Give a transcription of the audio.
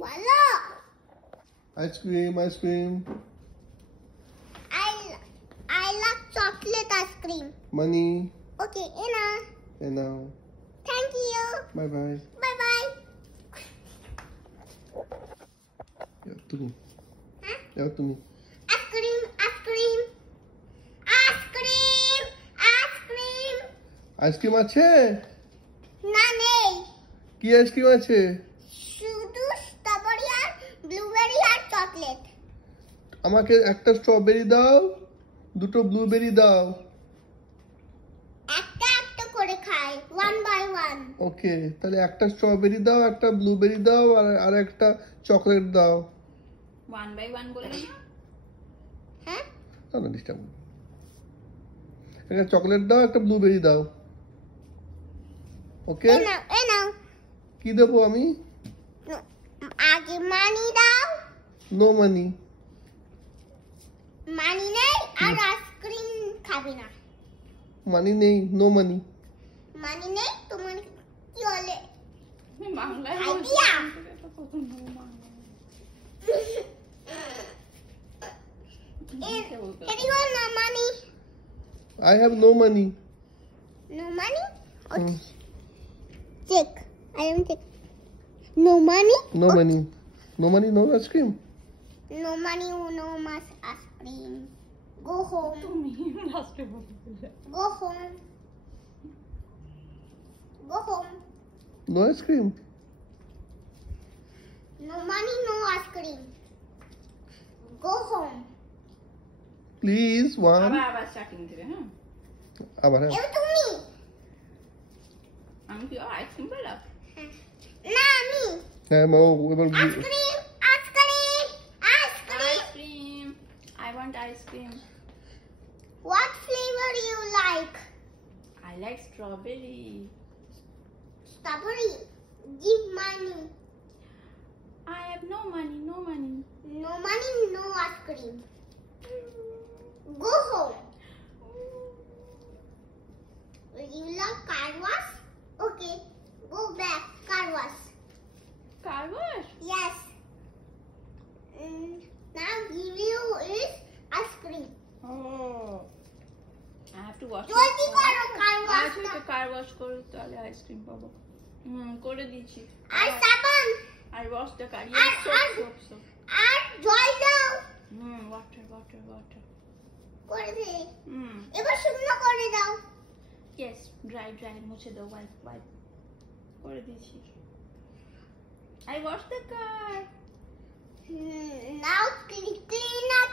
বলো। Ice cream ice cream. I love chocolate ice cream. Money. Okay, Ina. Now. Thank you. Bye bye. Bye bye. তুমি হ্যাঁ? যাও তুমি। Ice cream, ice cream. Ice cream, ice cream. Ice cream আছে? না নেই। কি আইসক্রিম আছে? শুধু স্ট্রবেরি আর ব্লুবেরি আর চকলেট। আমাকে একটা স্ট্রবেরি দাও, দুটো ব্লুবেরি দাও। একটা একটা করে খাই, 1 by 1. ওকে, তাহলে একটা স্ট্রবেরি দাও, একটা ব্লুবেরি দাও আর একটা চকলেট দাও। 1 by 1 বললি না? হ্যাঁ? না ডিস্টার্ব। একটা চকলেট দাও, একটা ব্লুবেরি দাও। ওকে, এই নাও। কি দেবো আমি? আগে মানি দাও। No money. মানি নেই আর আইসক্রিম খাবি না। মানি নেই, নো মানি। মানি নেই তোমার কি বলে? বাংলায় আইডিয়া। এদিকে না মানি। I have no money. No money? Okay. Check. I am check. No money? No money. No money, no ice cream. No money, no mas ice cream. Go home. তুমি লাস্টে বলছিলে। Go home. Go home. No ice cream. No money, no ice cream. Go home. Please, one. আবার স্টার্টিং থেকে হ্যাঁ। আবার এবার তুমি। আমি কি আইসক্রিম পেলাম? না আমি। হ্যাঁ মা এবার Ice cream, ice cream, ice cream. Ice cream. I want ice cream. What flavor you like? I like strawberry. Strawberry. Give money. I have no money, no money. No money, no ice cream. Go home. You love car wash? Okay. Go back. Car wash. Car wash? Yes. Now give you is ice cream. Oh. I have to wash. জলদি করো car wash. আচ্ছা car wash করে তাহলে আইসক্রিম পাবো। করে দিয়েছি। আর সাবান। I wash the car. R Yes, soap. আর জল দাও। Water. করে দে। Hmm. এবার শুকনো করে দাও। Yes, dry. মুছে দাও, wipe. করে দিয়েছি। I wash the car. Now clean up